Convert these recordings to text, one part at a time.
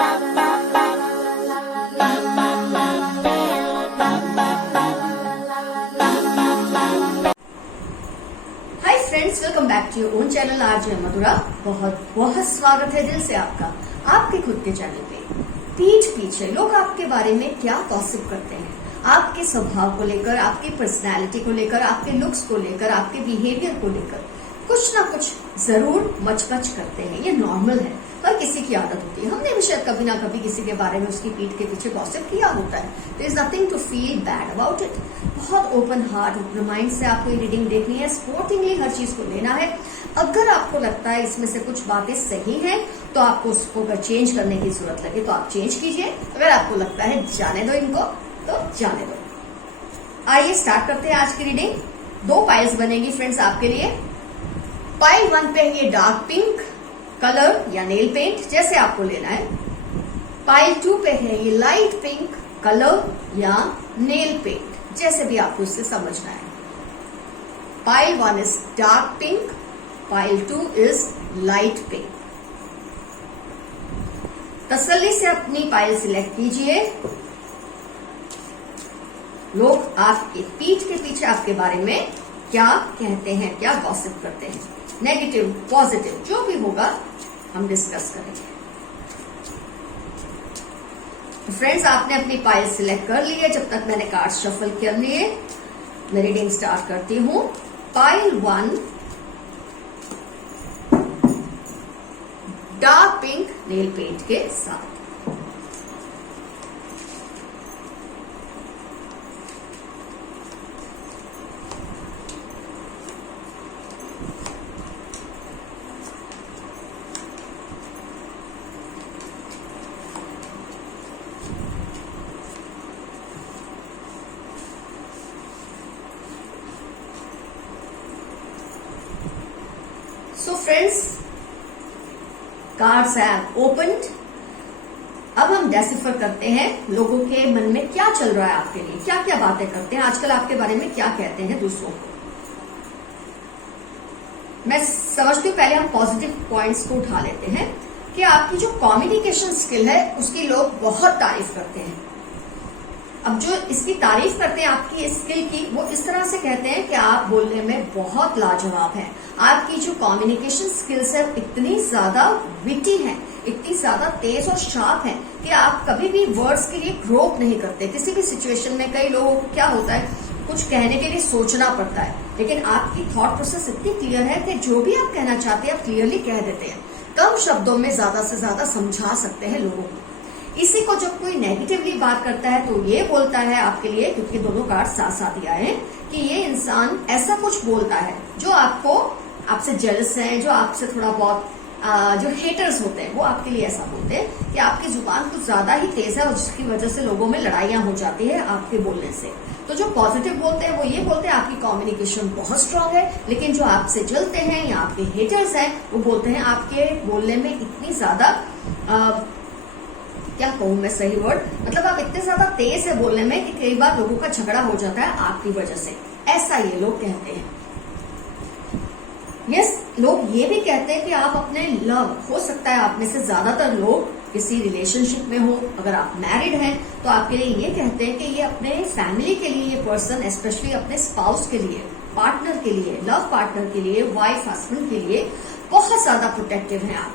Hi friends, welcome back to your own channel RJ Madhura. बहुत बहुत स्वागत है दिल से आपका आपके खुद के चैनल पे। पीठ पीछे लोग आपके बारे में क्या गॉसिप करते हैं, आपके स्वभाव को लेकर, आपकी पर्सनैलिटी को लेकर, आपके लुक्स को लेकर, आपके बिहेवियर को लेकर कुछ ना कुछ जरूर मचपच करते हैं। ये नॉर्मल है, हर किसी की आदत होती है। हमने भी शायद कभी ना कभी किसी के बारे में उसकी पीठ के पीछे गॉसिप किया होता है। There is nothing to feel bad about it. बहुत ओपन हार्ट, ओपन माइंड से आपको ये रीडिंग देखनी है, स्पोर्टिंगली हर चीज को लेना है। अगर आपको लगता है इसमें से कुछ बातें सही हैं, तो आपको उसको अगर चेंज करने की जरूरत लगे तो आप चेंज कीजिए। अगर आपको लगता है जाने दो इनको, तो जाने दो। आइए स्टार्ट करते हैं आज की रीडिंग। 2 पाइल्स बनेगी फ्रेंड्स आपके लिए। पाइल 1 पे ये डार्क पिंक कलर या नेल पेंट, जैसे आपको लेना है। पाइल 2 पे है ये लाइट पिंक कलर या नेल पेंट, जैसे भी आपको इससे समझना है। Pile 1 is dark pink, pile 2 is light pink. तसल्ली से अपनी पाइल सिलेक्ट कीजिए। लोग आपके पीठ के पीछे आपके बारे में क्या कहते हैं, क्या गॉसिप करते हैं, नेगेटिव पॉजिटिव जो भी होगा हम डिस्कस करेंगे। तो फ्रेंड्स, आपने अपनी पाइल सिलेक्ट कर ली है। जब तक मैंने कार्ड शफल कर लिए, मैं रीडिंग स्टार्ट करती हूं। Pile 1 dark pink nail paint के साथ। So friends, cards have opened. अब हम डेसिफर करते हैं लोगों के मन में क्या चल रहा है आपके लिए, क्या क्या बातें करते हैं आजकल आपके बारे में, क्या कहते हैं दूसरों को। मैं समझती हूँ पहले हम पॉजिटिव पॉइंट्स को उठा लेते हैं कि आपकी जो कम्युनिकेशन स्किल है उसकी लोग बहुत तारीफ करते हैं। अब जो इसकी तारीफ करते हैं आपकी स्किल की, वो इस तरह से कहते हैं कि आप बोलने में बहुत लाजवाब हैं। आपकी जो कम्युनिकेशन स्किल्स है इतनी ज्यादा विटी है, इतनी ज्यादा तेज और शार्प है कि आप कभी भी वर्ड्स के लिए ग्रोप नहीं करते। किसी भी सिचुएशन में कई लोगों को क्या होता है, कुछ कहने के लिए सोचना पड़ता है, लेकिन आपकी थॉट प्रोसेस इतनी क्लियर है कि जो भी आप कहना चाहते हैं आप क्लियरली कह देते हैं। कम शब्दों में ज्यादा से ज्यादा समझा सकते हैं लोगों को। इसी को जब कोई नेगेटिवली बात करता है तो ये बोलता है आपके लिए, क्योंकि दोनों कार्ड साथ साथ दिया है, कि ये इंसान ऐसा कुछ बोलता है जो आपसे जेलस है, जो आपसे थोड़ा बहुत जो हेटर्स होते हैं वो आपके लिए ऐसा बोलते हैं कि आपकी जुबान कुछ ज्यादा ही तेज है और जिसकी वजह से लोगों में लड़ाइयां हो जाती है आपके बोलने से। तो जो पॉजिटिव बोलते हैं वो ये बोलते हैं आपकी कम्युनिकेशन बहुत स्ट्रांग है, लेकिन जो आपसे जलते हैं या आपके हेटर्स हैं वो बोलते हैं आपके बोलने में इतनी ज्यादा क्या कहूं मैं सही वर्ड, मतलब आप इतने ज्यादा तेज है बोलने में कि कई बार लोगों का झगड़ा हो जाता है आपकी वजह से। ऐसा ये लोग कहते हैं। यस, लोग ये भी कहते हैं कि आप अपने लव, हो सकता है आप में से ज्यादातर लोग किसी रिलेशनशिप में हो। अगर आप मैरिड हैं तो आपके लिए ये कहते हैं कि ये अपने फैमिली के लिए, ये पर्सन स्पेशली अपने स्पाउस के लिए, पार्टनर के लिए, लव पार्टनर के लिए, वाइफ हस्बैंड के लिए बहुत ज्यादा प्रोटेक्टिव हैं आप।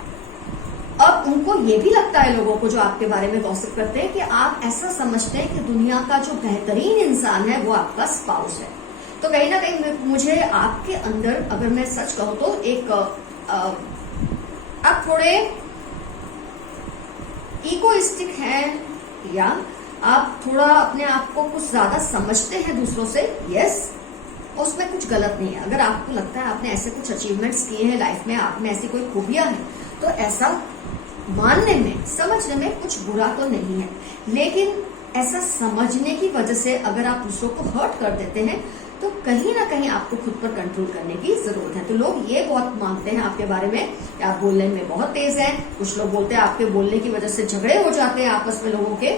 अब उनको ये भी लगता है लोगों को जो आपके बारे में गॉसिप करते हैं कि आप ऐसा समझते हैं कि दुनिया का जो बेहतरीन इंसान है वो आपका स्पाउस है। तो कहीं ना कहीं मुझे आपके अंदर, अगर मैं सच कहूं तो, एक आप थोड़े इगोइस्टिक हैं या आप थोड़ा अपने आप को कुछ ज्यादा समझते हैं दूसरों से। यस, उसमें कुछ गलत नहीं है। अगर आपको लगता है आपने ऐसे कुछ अचीवमेंट्स किए हैं लाइफ में, आप में ऐसी कोई खूबियां हैं, तो ऐसा मानने में, समझने में कुछ बुरा तो नहीं है। लेकिन ऐसा समझने की वजह से अगर आप दूसरों को हर्ट कर देते हैं तो कहीं ना कहीं आपको खुद पर कंट्रोल करने की जरूरत है। तो लोग ये बहुत मानते हैं आपके बारे में कि आप बोलने में बहुत तेज हैं। कुछ लोग बोलते हैं आपके बोलने की वजह से झगड़े हो जाते हैं आपस में लोगों के।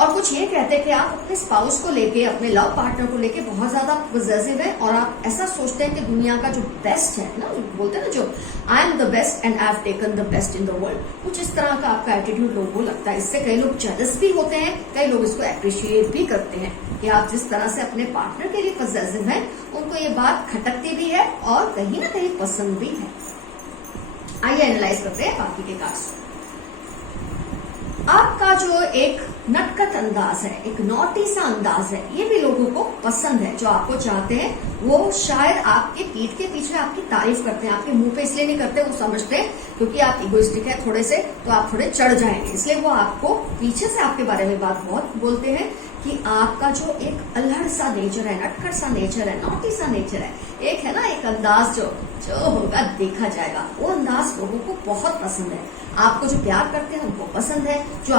और कुछ ये कहते हैं कि आप अपने स्पाउस को लेके, अपने लव पार्टनर को लेके बहुत ज्यादा पॉजिटिव है और आप ऐसा सोचते हैं कि दुनिया का जो बेस्ट है ना, बोलते हैं ना जो I am the best and I have taken the best in the world, कुछ इस तरह का आपका एटीट्यूड लोगों को लगता है। इससे कई लोग जेलस भी होते हैं, कई लोग इसको अप्रिशिएट भी करते हैं कि आप जिस तरह से अपने पार्टनर के लिए पॉजिटिव हैं, उनको ये बात खटकती भी है और कहीं ना कहीं पसंद भी है। आइए एनालाइज करते हैं बाकी के कार्ड्स। आपका जो एक नटखट अंदाज है, एक नॉटी सा अंदाज है, ये भी लोगों को पसंद है। जो आपको चाहते हैं वो शायद आपके पीठ के पीछे आपकी तारीफ करते हैं, आपके मुंह पे इसलिए नहीं करते, वो समझते हैं क्योंकि आप इगोइस्टिक है थोड़े से, तो आप थोड़े चढ़ जाएंगे, इसलिए वो आपको पीछे से आपके बारे में बात बहुत बोलते हैं कि आपका जो एक अल्हड़ सा नेचर है, नटखट सा नेचर है, नॉटी सा नेचर है, एक है ना एक अंदाज जो होगा देखा जाएगा, वो अंदाज लोगों को बहुत पसंद है। आपको जो प्यार करते हैं उनको पसंद है, जो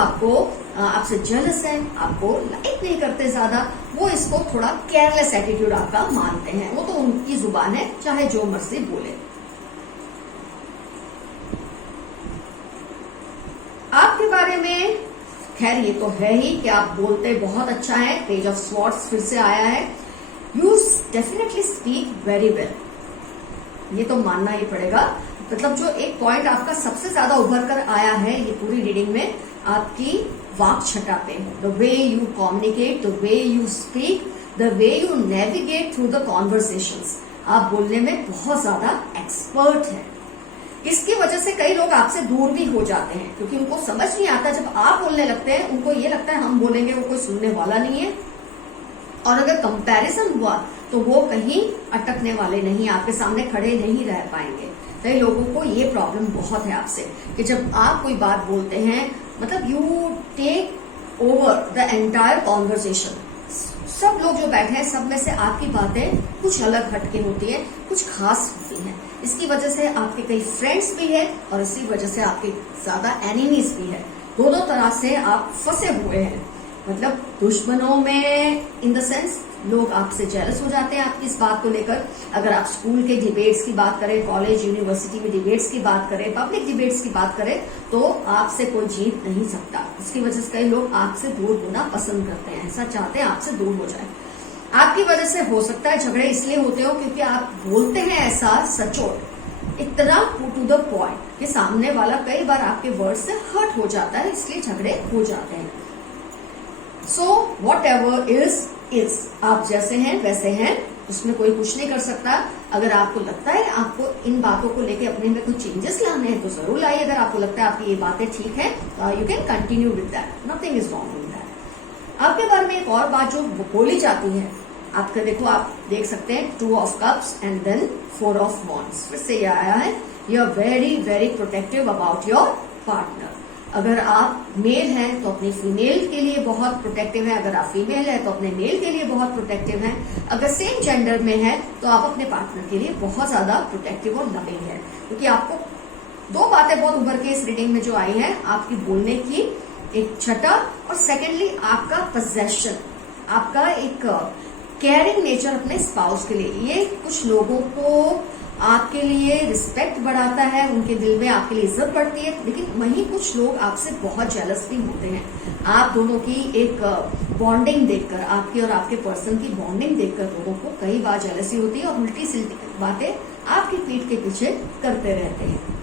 आपसे जेलस है, आपको लाइक नहीं करते ज्यादा, वो इसको थोड़ा केयरलेस एटीट्यूड आपका मानते हैं। वो तो उनकी जुबान है, चाहे जो मर्जी बोले। आपके बारे में खैर ये तो है ही कि आप बोलते बहुत अच्छा है। पेज ऑफ स्वॉर्ड्स फिर से आया है। You definitely speak very well, ये तो मानना ही पड़ेगा। मतलब जो एक पॉइंट आपका सबसे ज्यादा उभर कर आया है ये पूरी रीडिंग में, आपकी वाक छटा पे, the way you communicate, the way you speak, the way you navigate through the conversations. आप बोलने में बहुत ज्यादा एक्सपर्ट है। इसकी वजह से कई लोग आपसे दूर भी हो जाते हैं क्योंकि उनको समझ नहीं आता, जब आप बोलने लगते हैं उनको ये लगता है हम बोलेंगे वो कोई सुनने वाला नहीं है, और अगर कंपैरिजन हुआ तो वो कहीं अटकने वाले नहीं, आपके सामने खड़े नहीं रह पाएंगे। कई लोगों को ये प्रॉब्लम बहुत है आपसे कि जब आप कोई बात बोलते हैं, मतलब you take over the entire conversation. सब लोग जो बैठे हैं सब में से आपकी बातें कुछ अलग हटके होती है, कुछ खास होती हैं। इसकी वजह से आपके कई फ्रेंड्स भी है और इसी वजह से आपके ज्यादा एनिमीज भी है। दोनों तरह से आप फंसे हुए हैं, मतलब दुश्मनों में इन द सेंस लोग आपसे जेलस हो जाते हैं आपकी इस बात को लेकर। अगर आप स्कूल के डिबेट्स की बात करें, कॉलेज यूनिवर्सिटी में डिबेट्स की बात करें, पब्लिक डिबेट्स की बात करें, तो आपसे कोई जीत नहीं सकता। इसकी वजह से कई लोग आपसे दूर होना पसंद करते हैं, ऐसा चाहते हैं आपसे दूर हो जाए। आपकी वजह से हो सकता है झगड़े इसलिए होते हो क्योंकि आप बोलते हैं ऐसा सचोट, इतना टू द पॉइंट कि सामने वाला कई बार आपके वर्ड से हर्ट हो जाता है, इसलिए झगड़े हो जाते हैं। सो वॉट एवर इज, आप जैसे हैं वैसे हैं, उसमें कोई कुछ नहीं कर सकता। अगर आपको लगता है आपको इन बातों को लेके अपने में कुछ चेंजेस लाने हैं तो जरूर लाइए। अगर आपको लगता है आपकी ये बातें ठीक है, you can continue with that, nothing is wrong with that. आपके बारे में एक और बात जो बोली जाती है, आपका देखो, आप देख सकते हैं 2 of cups and then 4 of wands, फिर से ये आया है, you are very very protective about your partner. अगर आप मेल हैं तो अपनी फीमेल के लिए बहुत प्रोटेक्टिव है, अगर आप फीमेल है तो अपने मेल के लिए बहुत प्रोटेक्टिव है, अगर सेम जेंडर में है तो आप अपने पार्टनर के लिए बहुत ज्यादा प्रोटेक्टिव और लविंग है। क्योंकि आपको 2 बातें बहुत उभर के इस रीडिंग में जो आई है, आपकी बोलने की एक छटा, और सेकेंडली आपका पोजेशन, आपका एक केयरिंग नेचर अपने स्पाउस के लिए। ये कुछ लोगों को आपके लिए रिस्पेक्ट बढ़ाता है, उनके दिल में आपके लिए इज्जत बढ़ती है, लेकिन वहीं कुछ लोग आपसे बहुत जेलस भी होते हैं। आप दोनों की एक बॉन्डिंग देखकर, आपकी और आपके पर्सन की बॉन्डिंग देखकर लोगों को कई बार जेलसी होती है और उल्टी सिल्टी बातें आपकी पीठ के पीछे करते रहते हैं।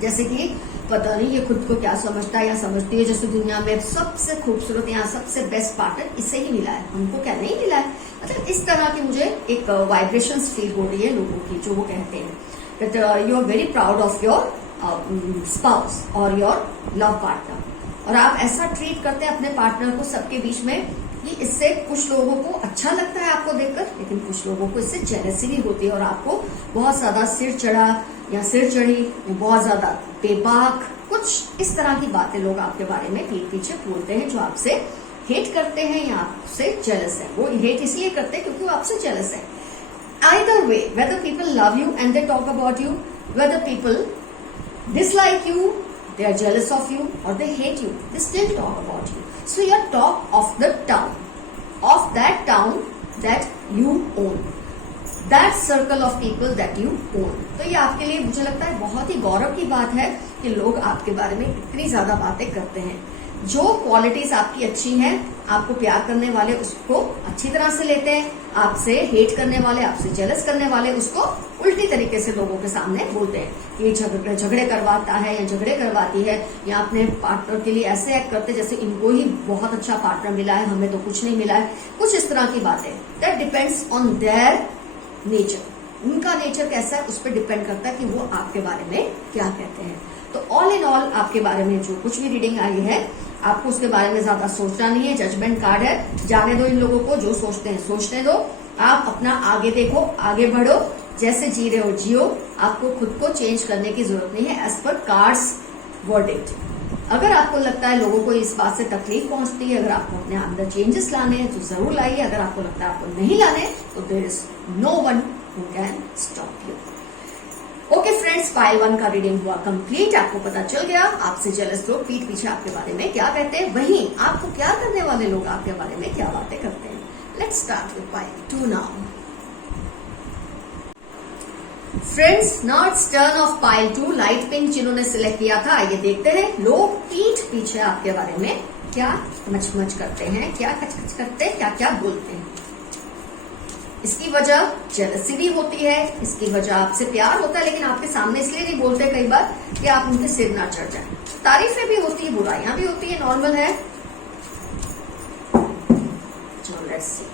जैसे कि पता नहीं ये खुद को क्या समझता है या समझती है, जैसे दुनिया में सबसे खूबसूरत या सबसे बेस्ट पार्टनर इसे ही मिला है, हमको क्या नहीं मिला है। मतलब इस तरह की मुझे एक वाइब्रेशंस फील हो रही है लोगों की, जो वो कहते हैं that you are very proud of your spouse और योर लव पार्टनर, और आप ऐसा ट्रीट करते हैं अपने पार्टनर को सबके बीच में कि इससे कुछ लोगों को अच्छा लगता है आपको देखकर, लेकिन कुछ लोगों को इससे जेलसी भी होती है और आपको बहुत ज्यादा सिर चढ़ा या सिर चढ़ी या बहुत ज्यादा बेबाक, कुछ इस तरह की बातें लोग आपके बारे में पीठ पीछे बोलते हैं, जो आपसे हेट करते हैं या आपसे जेलस है। वो हेट इसलिए करते हैं क्योंकि वो आपसे जेलस है। Either way, whether people love you and they talk about you, whether people dislike you, they are jealous of you, or they hate you, they still talk about you. So you are talk of the town, of that town that you own, that circle of people that you own. तो ये आपके लिए मुझे लगता है बहुत ही गौरव की बात है कि लोग आपके बारे में इतनी ज्यादा बातें करते हैं। जो क्वालिटीज आपकी अच्छी हैं, आपको प्यार करने वाले उसको अच्छी तरह से लेते हैं, आपसे हेट करने वाले, आपसे जेलस करने वाले उसको उल्टी तरीके से लोगों के सामने बोलते हैं कि झगड़े करवाता है या झगड़े करवाती है, या अपने पार्टनर के लिए ऐसे एक्ट करते जैसे इनको ही बहुत अच्छा पार्टनर मिला है, हमें तो कुछ नहीं मिला है, कुछ इस तरह की बातें। That depends on their nature. उनका नेचर कैसा है उस पर डिपेंड करता है कि वो आपके बारे में क्या कहते हैं। तो ऑल इन ऑल आपके बारे में जो कुछ भी रीडिंग आई है, आपको उसके बारे में ज्यादा सोचना नहीं है। जजमेंट कार्ड है, जाने दो इन लोगों को, जो सोचते हैं सोचने दो। आप अपना आगे देखो, आगे बढ़ो, जैसे जी रहे हो जियो। आपको खुद को चेंज करने की जरूरत नहीं है एज पर कार्ड्स वर्डिक्ट। अगर आपको लगता है लोगों को इस बात से तकलीफ पहुंचती है, अगर आपको अपने अंदर चेंजेस लाने हैं तो जरूर लाइए। अगर आपको लगता है आपको नहीं लाने तो there is no one who can stop you. Okay friends, pile 1 का रीडिंग हुआ कंप्लीट। आपको पता चल गया आपसे जेलस लोग पीठ पीछे आपके बारे में क्या कहते हैं, वहीं आपको प्यार करने वाले लोग आपके बारे में क्या बातें करते हैं। Let's start with pile 2 now. Friends, now it's turn off pile 2, light pink जिन्होंने सिलेक्ट किया था। आइए देखते हैं लोग पीठ पीछे आपके बारे में क्या मचमच करते हैं, क्या खचखच करते हैं, क्या क्या बोलते हैं। इसकी वजह जेलसी भी होती है, इसकी वजह आपसे प्यार होता है, लेकिन आपके सामने इसलिए नहीं बोलते कई बार कि आप उनके सिर ना चढ़ जाए। तारीफें भी होती है, बुराइयां भी होती है, नॉर्मल है। चलो let's see.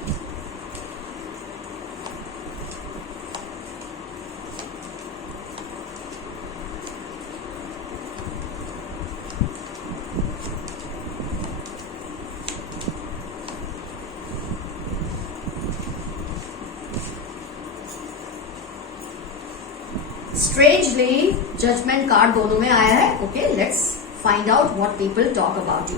Strangely judgement card दोनों में आया है। Okay, let's find out what people talk about you.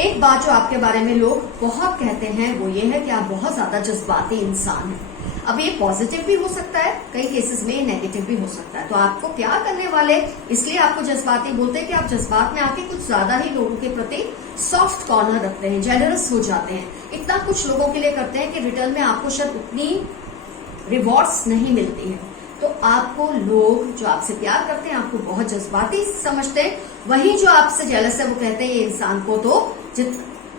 एक बात जो आपके बारे में लोग बहुत कहते हैं वो ये है कि आप बहुत ज्यादा जज्बाती इंसान हैं। अब ये पॉजिटिव भी हो सकता है, कई केसेस में नेगेटिव भी हो सकता है। तो आपको प्यार करने वाले इसलिए आपको जज्बाती बोलते हैं कि आप जज्बात में आके कुछ ज्यादा ही लोगों के प्रति सॉफ्ट कॉर्नर रखते हैं, जेनरस हो जाते हैं। इतना कुछ लोगों के लिए करते हैं कि रिटर्न में आपको शायद उतनी रिवॉर्ड्स नहीं मिलती है। तो आपको लोग जो आपसे प्यार करते हैं आपको बहुत जज्बाती समझते हैं, वही जो आपसे जेलस है वो कहते हैं ये इंसान को तो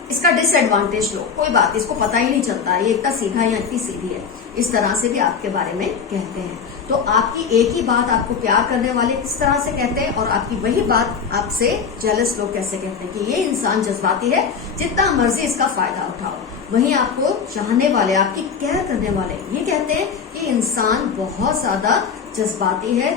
इसका डिसएडवांटेज लो, कोई बात इसको पता ही नहीं चलता, ये इतना सीधा या इतनी सीधी है, इस तरह से भी आपके बारे में कहते हैं। तो आपकी एक ही बात आपको प्यार करने वाले किस तरह से कहते हैं और आपकी वही बात आपसे जेलस लोग कैसे कहते हैं कि ये इंसान जज्बाती है, जितना मर्जी इसका फायदा उठाओ। वहीं आपको चाहने वाले, आपकी केयर करने वाले ये कहते हैं कि इंसान बहुत ज्यादा जज्बाती है,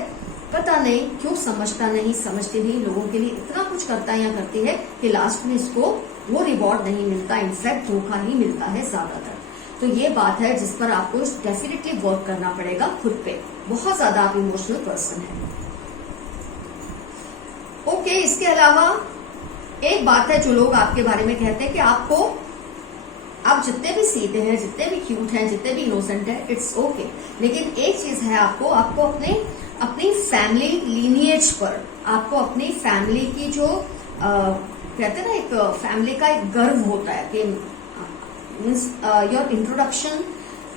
पता नहीं क्यों समझता नहीं, समझते भी लोगों के लिए इतना कुछ करता है या करती है कि लास्ट में इसको वो रिवॉर्ड नहीं मिलता, इनफैक्ट धोखा ही मिलता है ज्यादातर। तो ये बात है जिस पर आपको डेफिनेटली वर्क करना पड़ेगा खुद पे। बहुत ज्यादा आप इमोशनल पर्सन है। ओके, इसके अलावा एक बात है जो लोग आपके बारे में कहते हैं कि आप जितने भी सीधे हैं, जितने भी क्यूट हैं, जितने भी इनोसेंट हैं, इट्स ओके, लेकिन एक चीज है आपको अपनी फैमिली लीनिएज पर, आपको अपनी फैमिली की जो कहते हैं ना, एक फैमिली का एक गर्व होता है कि means your introduction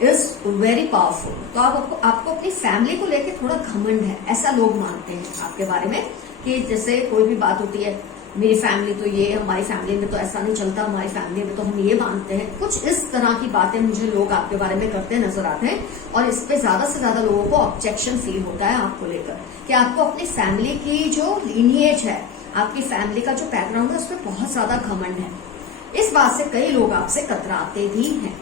is very powerful. तो आपको अपनी फैमिली को लेके थोड़ा घमंड है, ऐसा लोग मानते हैं आपके बारे में कि जैसे कोई भी बात होती है, मेरी फैमिली तो ये, हमारी फैमिली में तो ऐसा नहीं चलता, हमारी फैमिली में तो हम ये मानते हैं। कुछ इस तरह की बातें मुझे लोग आपके बारे में करते नजर आते हैं और इस पे ज्यादा से ज्यादा लोगों को ऑब्जेक्शन फील होता है आपको लेकर कि आपको अपनी फैमिली की जो लीनिएज है, आपकी फैमिली का जो बैकग्राउंड है, उस पर बहुत ज्यादा घमंड है। इस बात से कई लोग आपसे कतराते भी हैं।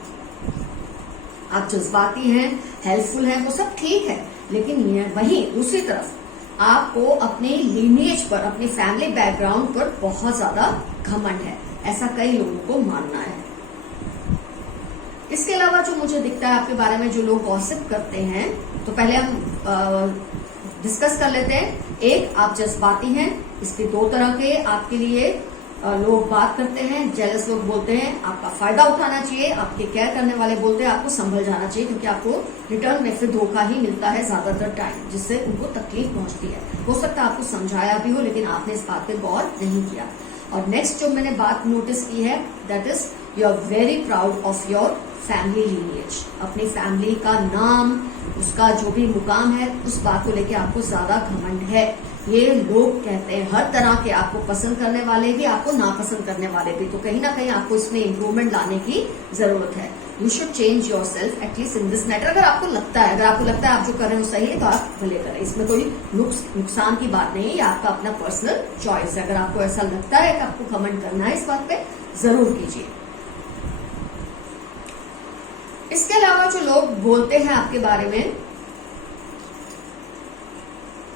आप जज्बाती हैं, हेल्पफुल हैं, वो सब ठीक है, लेकिन वहीं दूसरी तरफ आपको अपने लीनिएज पर, अपनी फैमिली बैकग्राउंड पर बहुत ज्यादा घमंड है, ऐसा कई लोगों को मानना है। इसके अलावा जो मुझे दिखता है आपके बारे में जो लोग गॉसिप करते हैं, तो पहले हम डिस्कस कर लेते हैं। एक, आप जज्बाती हैं, इसके दो तरह के आपके लिए लोग बात करते हैं। जेलस लोग बोलते हैं आपका फायदा उठाना चाहिए, आपके केयर करने वाले बोलते हैं आपको संभल जाना चाहिए, क्योंकि आपको रिटर्न में फिर धोखा ही मिलता है ज्यादातर टाइम, जिससे उनको तकलीफ पहुंचती है। हो सकता है आपको समझाया भी हो, लेकिन आपने इस बात पे गौर नहीं किया। और नेक्स्ट जो मैंने बात नोटिस की है, that is you are very proud of your family lineage. अपनी फैमिली का नाम, उसका जो भी मुकाम है, उस बात को लेके आपको ज्यादा घमंड है। ये लोग कहते हैं हर तरह के, आपको पसंद करने वाले भी, आपको नापसंद करने वाले भी। तो कहीं ना कहीं आपको इसमें इम्प्रूवमेंट लाने की जरूरत है। You should change your self at least in this matter. अगर आपको लगता है आप जो कर रहे हो सही है तो आप भले करें, इसमें कोई नुकसान की बात नहीं है। ये आपका अपना पर्सनल चॉइस है। अगर आपको ऐसा लगता है कि आपको कमेंट करना है इस बात पे, जरूर कीजिए। इसके अलावा जो लोग बोलते हैं आपके बारे में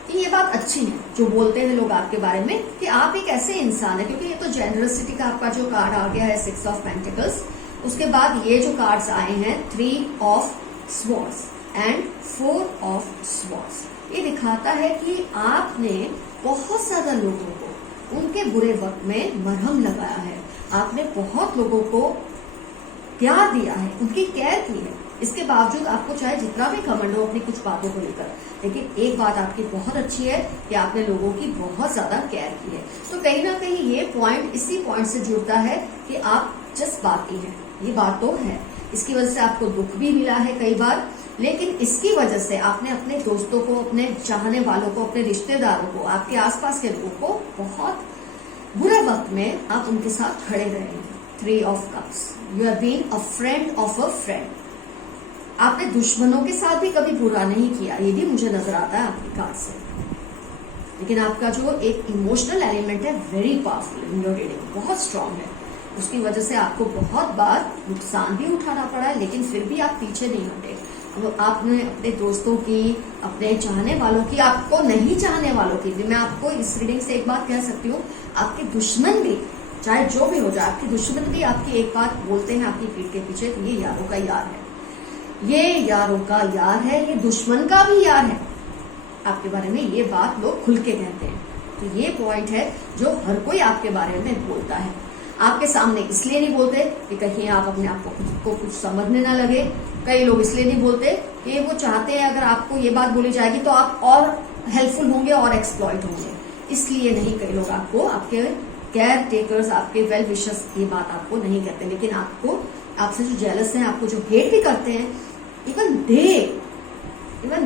कि ये बात अच्छी है, जो बोलते हैं लोग आपके बारे में कि आप एक ऐसे इंसान है, क्योंकि ये तो जेनरसिटी का आपका जो कार्ड आ गया है 6 ऑफ पेंटिकल्स, उसके बाद ये जो कार्ड्स आए हैं 3 of swords and 4 of swords. ये दिखाता है कि आपने बहुत ज्यादा लोगों को उनके बुरे वक्त में मरहम लगाया है। आपने बहुत लोगों को प्यार दिया है, उनकी केयर की है। इसके बावजूद आपको चाहे जितना भी घमंड हो अपनी कुछ बातों को लेकर, लेकिन एक बात आपकी बहुत अच्छी है कि आपने लोगों की बहुत ज्यादा केयर की है। तो कहीं ना कहीं ये पॉइंट इसी पॉइंट से जुड़ता है कि आप जज्बाती हैं। ये बात तो है, इसकी वजह से आपको दुख भी मिला है कई बार, लेकिन इसकी वजह से आपने अपने दोस्तों को, अपने चाहने वालों को, अपने रिश्तेदारों को, आपके आसपास के लोगों को बहुत बुरे वक्त में आप उनके साथ खड़े रहे हैं। 3 of cups, you have been a friend of a friend. आपने दुश्मनों के साथ भी कभी बुरा नहीं किया, ये भी मुझे नजर आता है आपकी कार्ड से। लेकिन आपका जो एक इमोशनल एलिमेंट है very powerful in your reading, बहुत स्ट्रांग है। उसकी वजह से आपको बहुत बार नुकसान भी उठाना पड़ा है, लेकिन फिर भी आप पीछे नहीं हटे। आपने अपने दोस्तों की, अपने चाहने वालों की, आपको नहीं चाहने वालों की भी, मैं आपको इस रीडिंग से एक बात कह सकती हूँ, आपके दुश्मन भी, चाहे जो भी हो जाए, आपके दुश्मन भी आपकी एक बात बोलते हैं आपकी पीठ के पीछे, तो ये यारों का यार है, ये यारों का यार है, ये दुश्मन का भी यार है। आपके बारे में ये बात लोग खुल के कहते हैं। तो ये पॉइंट है जो हर कोई आपके बारे में बोलता है। आपके सामने इसलिए नहीं बोलते कि कहीं आप अपने आप को कुछ समझने ना लगे। कई लोग इसलिए नहीं बोलते कि वो चाहते हैं अगर आपको ये बात बोली जाएगी तो आप और हेल्पफुल होंगे और एक्सप्लॉइट होंगे, इसलिए नहीं कई लोग आपको, आपके केयर टेकर्स, आपके वेल विशर्स ये बात आपको नहीं कहते। लेकिन आपको, आपसे जो जेलस हैं, आपको जो हेट भी करते हैं, even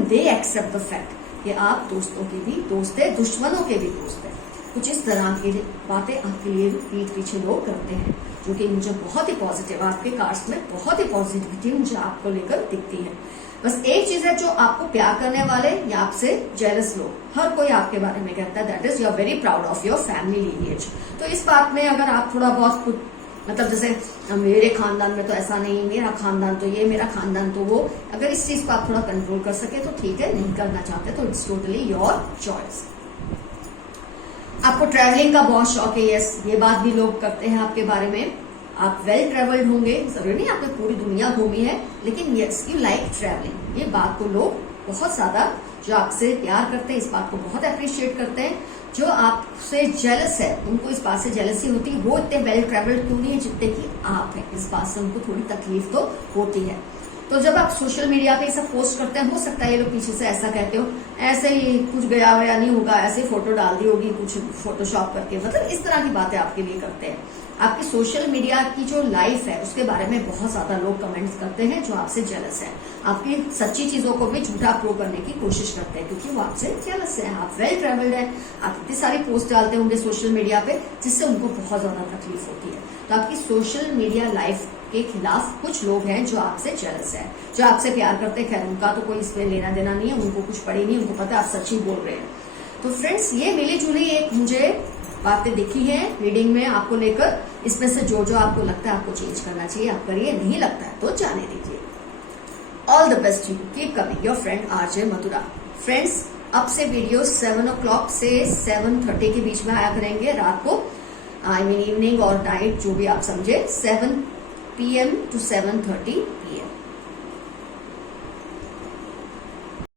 they accept the fact कि आप दोस्तों के भी दोस्त है, दुश्मनों के भी दोस्त है। कुछ इस तरह की बातें आपके लिए पीठ पीछे लोग करते हैं, जो कि मुझे बहुत ही पॉजिटिव, आपके कार्ड्स में बहुत ही पॉजिटिविटी मुझे आपको लेकर दिखती है। बस एक चीज है, जो आपको प्यार करने वाले या आपसे जेलस लोग, हर कोई आपके बारे में कहता है that is you are very proud of your family lineage. तो इस बात में अगर आप थोड़ा बहुत कुछ, मतलब जैसे मेरे खानदान में तो ऐसा नहीं, मेरा खानदान तो ये, मेरा खानदान तो वो, अगर इस चीज को आप थोड़ा कंट्रोल कर सके तो ठीक है, नहीं करना चाहते तो इट्स टोटली योर चॉइस। आपको ट्रैवलिंग का बहुत शौक है, यस, ये बात भी लोग करते हैं आपके बारे में। आप वेल ट्रेवल्ड होंगे, जरूरी नहीं आपने पूरी दुनिया घूमी है, लेकिन यस यू लाइक ट्रैवलिंग। ये बात को लोग बहुत ज्यादा, जो आपसे प्यार करते हैं, इस बात को बहुत अप्रिशिएट करते हैं। जो आपसे जेलस है, उनको इस बात से जेलसी होती है, वो इतने वेल ट्रेवल्ड क्यों नहीं है जितने कि आप हैं, इस बात से उनको थोड़ी तकलीफ तो होती है। तो जब आप सोशल मीडिया पे ये सब पोस्ट करते हैं, हो सकता है ये लोग पीछे से ऐसा कहते हो, ऐसे ही कुछ गया हुआ नहीं होगा, ऐसे फोटो डाल दी होगी कुछ फोटोशॉप करके, मतलब इस तरह की बातें आपके लिए करते हैं। आपकी सोशल मीडिया की जो लाइफ है उसके बारे में बहुत ज्यादा लोग कमेंट्स करते हैं जो आपसे जेलस है। आपकी सच्ची चीजों को भी झूठा प्रूव करने की कोशिश करते हैं, क्योंकि वो आपसे जेलस है। आप वेल ट्रेवल्ड है, आप इतनी सारी पोस्ट डालते होंगे सोशल मीडिया पे, जिससे उनको बहुत ज्यादा तकलीफ होती है। तो आपकी सोशल मीडिया लाइफ के खिलाफ कुछ लोग हैं जो आपसे जेलस है, जो आपसे प्यार करते हैं। खैर उनका तो कोई इसमें लेना देना नहीं है, उनको कुछ पड़ी नहीं, उनको पता है आप सच ही बोल रहे हैं। तो फ्रेंड्स, ये मिली जुली एक मुझे बातें दिखी हैं रीडिंग में आपको लेकर। इसमें से जो जो आपको लगता है आपको चेंज करना चाहिए आप करिए, नहीं लगता है तो जाने दीजिए। All the best you, keep coming, your friend RJ Mathura. Friends, अब से वीडियो 7 o'clock से 7:30 के बीच में आया करेंगे रात को, आई मीन इवनिंग और नाइट, जो भी आप समझे, 7 PM to 7:30 PM।